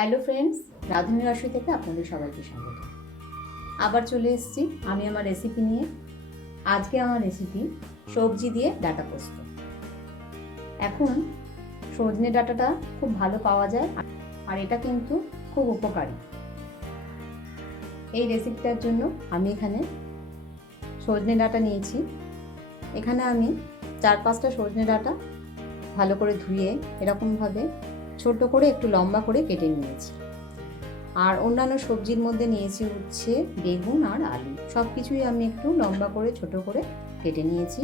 Hello friends, রাধুনী রসই থেকে আপনাদের সবাইকে স্বাগত। আবার চলে এসেছি আমি আমার রেসিপি নিয়ে। আজকে আমার রেসিপি সবজি দিয়ে ডাটা পোস্ত। এখন সজনে ডাটাটা খুব ভালো পাওয়া যায়, আর এটা কিন্তু খুব উপকারী। এই রেসিপিটার জন্য আমি এখানে সজনে ডাটা নিয়েছি। এখানে আমি চার পাঁচটা সজনে ডাটা ভালো করে ধুয়ে এরকমভাবে ছোট করে একটু লম্বা করে কেটে নিয়েছি। আর অন্যান্য সবজির মধ্যে নিয়েছি উচ্ছে বেগুন আর আলু। সব কিছুই আমি একটু লম্বা করে, ছোট করে কেটে নিয়েছি।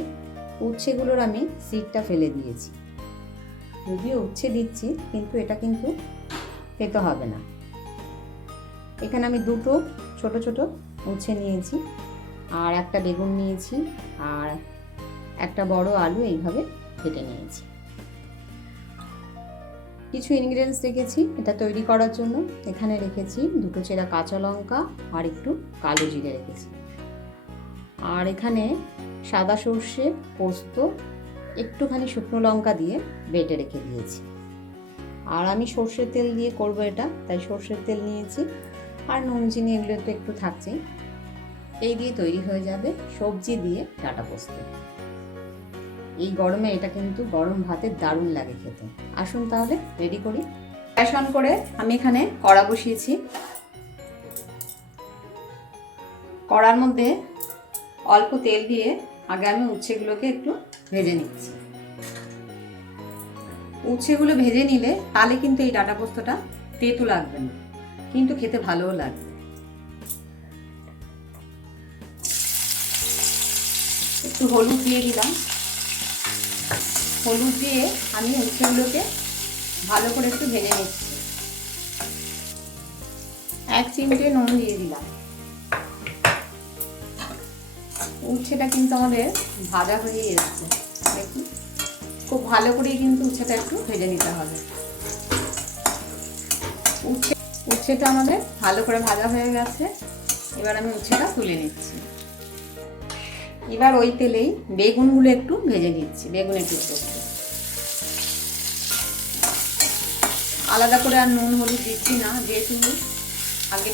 উচ্ছেগুলোর আমি সিটটা ফেলে দিয়েছি। যদিও উচ্ছে দিচ্ছি, কিন্তু এটা কিন্তু পেতে হবে না। এখানে আমি দুটো ছোট ছোট উচ্ছে নিয়েছি, আর একটা বেগুন নিয়েছি, আর একটা বড় আলু এইভাবে কেটে নিয়েছি। কিছু ইনগ্রিডিয়েন্টস রেখেছি, এটা তৈরি করার জন্য। এখানে রেখেছি দুটো চেরা কাঁচা লঙ্কা আর একটু কালো জিরে রেখেছি। আর এখানে সাদা সর্ষে, পোস্ত, একটুখানি শুকনো লঙ্কা দিয়ে বেটে রেখে দিয়েছি। আর আমি সর্ষের তেল দিয়ে করব এটা, তাই সর্ষের তেল নিয়েছি। আর নুন, চিনি এগুলো তো একটু থাকছেই। এই দিয়ে তৈরি হয়ে যাবে সবজি দিয়ে ডাটা পোস্ত। এই গরমে এটা কিন্তু গরম ভাতে দারুণ লাগে খেতে। আসুন তাহলে রেডি করি। গ্যাস অন করে আমি এখানে কড়া বসিয়েছি। কড়ার মধ্যে অল্প তেল দিয়ে আগে আমি উচ্ছেগুলোকে একটু ভেজে নিচ্ছি। উচ্ছেগুলো ভেজে নিলে তাহলে কিন্তু এই ডাটা পোস্তটা তেতো লাগবে না, কিন্তু খেতে ভালোও লাগবে। একটু হলুদ দিয়ে দিলাম। হলুদ দিয়ে আমি উচ্ছেগুলোকে ভালো করে একটু ভেজে নিচ্ছি। এক চিমটে নুন দিয়ে দিলাম। উচ্ছেটা কিন্তু আমাদের ভাজা হয়ে এসছে। দেখুন, খুব ভালো করে কিন্তু উচ্ছেটা একটু ভেজে নিতে হবে। উচ্ছে, উচ্ছেটা আমাদের ভালো করে ভাজা হয়ে গেছে। এবার আমি উচ্ছেটা তুলে নিচ্ছি। এবার ওই তেলেই বেগুনগুলো একটু ভেজে দিচ্ছি বেগুনের একটু আলাদা করে আর নুন হলুদ দিচ্ছি না, যেহেতু আগে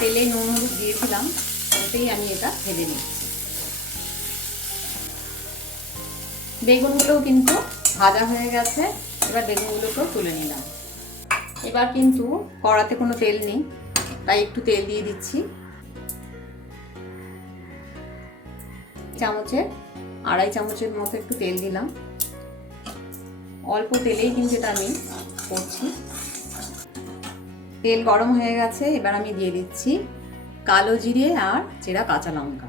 তেলে নুন হলুদ দিয়েছিলাম, ওতেই আমি এটা ভেজে নিচ্ছি। বেগুনগুলোও কিন্তু ভাজা হয়ে গেছে, এবার বেগুনগুলোকেও তুলে নিলাম। এবার কিন্তু কড়াতে কোনো তেল নেই, তাই একটু তেল দিয়ে দিচ্ছি। চামচের, আড়াই চামচের মতো একটু তেল দিলাম। অল্প তেলেই কিন্তু এটা আমি করছি। তেল গরম হয়ে গেছে, এবার আমি দিয়ে দিচ্ছি কালো জিরে আর চেরা কাঁচা লঙ্কা।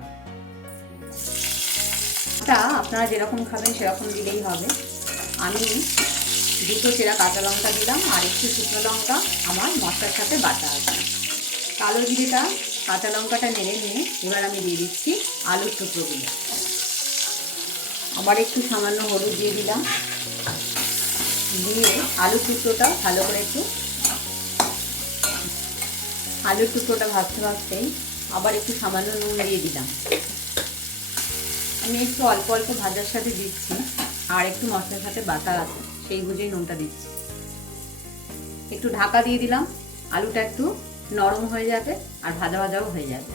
এটা আপনারা যেরকম খাবেন সেরকম দিলেই হবে। আমি দুটো চেরা কাঁচা লঙ্কা দিলাম আর একটু শুকনো লঙ্কা, আমার মশলার সাথে বাটা আছে। কালো জিরেটা, কাঁচা লঙ্কাটা নেড়ে নিয়ে এবার আমি দিয়ে দিচ্ছি আলুর টুকরোগুলো। আবার একটু সামান্য হলুদ দিয়ে দিলাম। দিয়ে আলুর টুকরোটা ভালো করে একটু আলুর টুকরোটা ভাজতে ভাজতেই আবার একটু সামান্য নুন দিয়ে দিলাম। আমি একটু অল্প অল্প ভাজার সাথে দিচ্ছি আর একটু মশলার সাথে বাটা আছে, সেই বুঝেই নুনটা দিচ্ছি। একটু ঢাকা দিয়ে দিলাম, আলুটা একটু নরম হয়ে যাবে আর ভাজা ভাজাও হয়ে যাবে।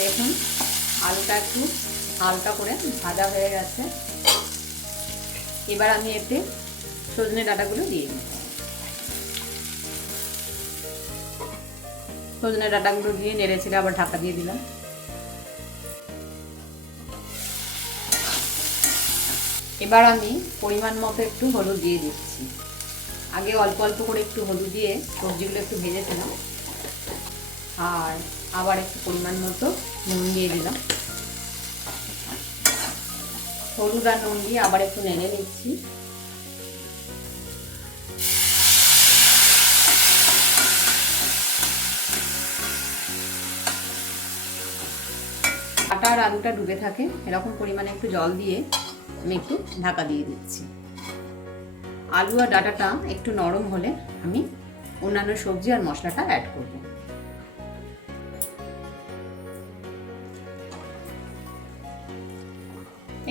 দেখুন আলুটা একটু হালকা করে ভাজা হয়ে গেছে। এবার আমি এতে সজনে ডাটাগুলো দিয়ে দিই সজনে ডাটাগুলো দিয়ে নেড়েছিল আবার ঢাকা দিয়ে দিলাম। এবার আমি পরিমাণ মতো একটু হলুদ দিয়ে দিচ্ছি। আগে অল্প অল্প করে একটু হলুদ দিয়ে সবজিগুলো একটু ভেজেছিলাম আর আবার একটু পরিমাণ মতো নুন দিয়ে দিলাম। হলুদ আর নুন দিয়ে আবার একটু নেড়ে নিচ্ছি। আটা আর আলুটা ডুবে থাকে, এরকম পরিমাণে একটু জল দিয়ে আমি একটু ঢাকা দিয়ে দিচ্ছি। আলু আর ডাটাটা একটু নরম হলে আমি অন্যান্য সবজি আর মশলাটা অ্যাড করব।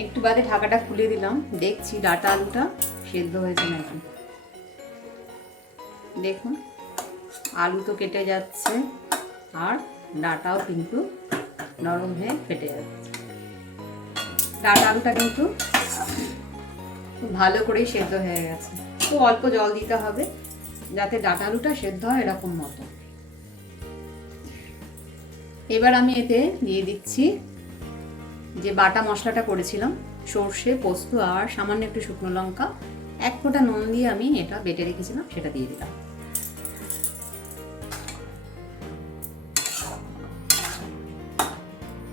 একটু বাদে ঢাকাটা খুলে দিলাম। দেখছি ডাটা আলুটা সেদ্ধ হয়েছে নাকি। দেখুন, আলু তো কেটে যাচ্ছে আর ডাটাও কিন্তু নরম হয়ে ফেটে যাচ্ছে। ডাটা আলুটা কিন্তু খুব ভালো করেই সেদ্ধ হয়ে গেছে। তো অল্প জল দিতে হবে যাতে ডাটা আলুটা সেদ্ধ হয় এরকম মতো। এবার আমি এতে দিয়ে দিচ্ছি যে বাটা মশলাটা করেছিলাম, সর্ষে, পোস্ত আর সামান্য একটু শুকনো লঙ্কা, এক ফোঁটা নুন দিয়ে আমি এটা বেটে রেখেছিলাম, সেটা দিয়ে দিলাম।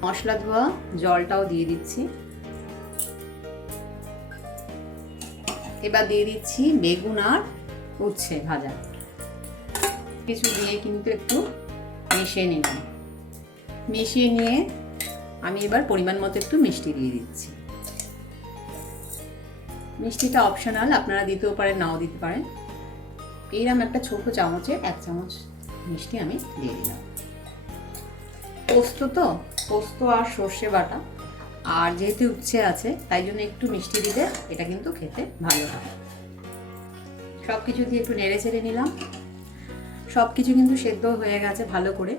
মশলা ধোয়া, জলটাও দিয়ে দিচ্ছি। এবার দিয়ে দিচ্ছি বেগুন আর উচ্ছে ভাজা। কিছু দিয়ে কিন্তু একটু মিশিয়ে নিলাম। মিশিয়ে নিয়ে আমি এবার পরিমাণ মতো একটু মিষ্টি দিয়ে দিচ্ছি। মিষ্টিটা অপশনাল আপনারা দিতেও পারেন, নাও দিতে পারেন। এইরকম একটা ছোট চামচে, এক চামচ মিষ্টি আমি দিয়ে দিলাম। পোস্ত তো, পোস্ত আর সর্ষে বাটা। আর যেহেতু উচ্ছে আছে, তাই জন্য একটু মিষ্টি দিলে এটা কিন্তু খেতে ভালো হয় সব কিছু দিয়ে একটু নেড়ে চেড়ে নিলাম। সব কিছু কিন্তু সেদ্ধ হয়ে গেছে ভালো করে।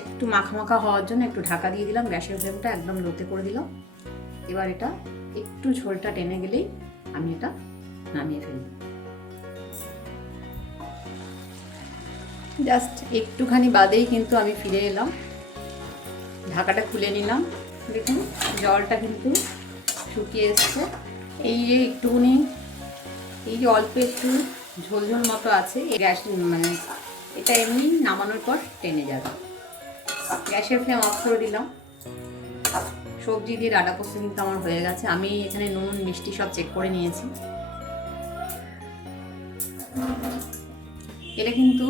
একটু মাখা মাখা হওয়ার জন্য একটু ঢাকা দিয়ে দিলাম, গ্যাসের ফ্লেমটা একদম লোতে করে দিলাম। এবার এটা একটু ঝোলটা টেনে গেলেই আমি এটা নামিয়ে ফেলি জাস্ট একটুখানি বাদেই কিন্তু আমি ফিরে এলাম। ঢাকাটা খুলে নিলাম। দেখুন, জলটা কিন্তু শুকিয়ে এসছে। এই যে একটুখানি, এই যে অল্প একটু ঝোল ঝোল মতো আছে গ্যাস মানে এটা এমনি নামানোর পর টেনে যাবে। গ্যাসের ফ্লেম অফ করে দিলাম। সবজি দিয়ে ডাটা পোস্ত কিন্তু আমার হয়ে গেছে। আমি এখানে নুন, মিষ্টি সব চেক করে নিয়েছি। এটা কিন্তু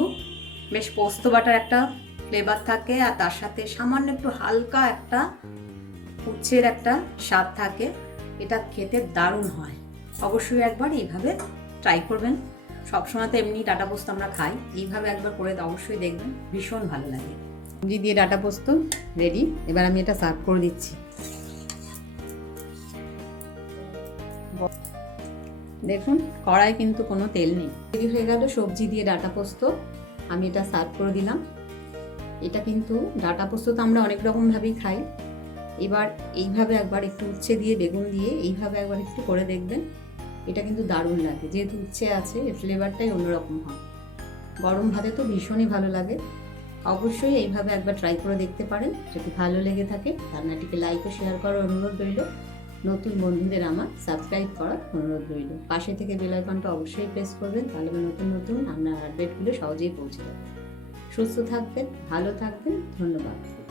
বেশ পোস্ত বাটার একটা ফ্লেভার থাকে আর তার সাথে সামান্য একটু হালকা একটা উচ্ছের একটা স্বাদ থাকে। এটা খেতে দারুণ হয়। অবশ্যই একবার এইভাবে ট্রাই করবেন। সবসময় তো এমনি টাটা পোস্ত আমরা খাই। এইভাবে একবার করে অবশ্যই দেখবেন। ভীষণ ভালো লাগে। সবজি দিয়ে ডাটা পোস্ত রেডি। এবার আমি এটা সার্ভ করে দিচ্ছি। দেখুন কড়াই কিন্তু কোনো তেল নেই। রেডি হয়ে গেল সবজি দিয়ে ডাটা পোস্ত। আমি এটা সার্ভ করে দিলাম। এটা কিন্তু ডাটা পোস্ত তো আমরা অনেক রকমভাবেই খাই। এবার এইভাবে একবার একটু উচ্ছে দিয়ে, বেগুন দিয়ে এইভাবে একবার একটু করে দেখবেন। এটা কিন্তু দারুণ লাগে। যেহেতু উচ্ছে আছে, এর ফ্লেভারটাই অন্যরকম হয়। গরম ভাতে তো ভীষণই ভালো লাগে। অবশ্যই এইভাবে একবার ট্রাই করে দেখতে পারেন। যদি ভালো লেগে থাকে, রান্নাটিকে লাইক ও শেয়ার করার অনুরোধ রইল। নতুন বন্ধুদের আমার সাবস্ক্রাইব করার অনুরোধ রইল। পাশে থেকে বেল আইকনটা অবশ্যই প্রেস করবেন, তাহলে নতুন নতুন আপনার আপডেটগুলো সহজেই পৌঁছে যাবে। সুস্থ থাকবেন, ভালো থাকবেন, ধন্যবাদ।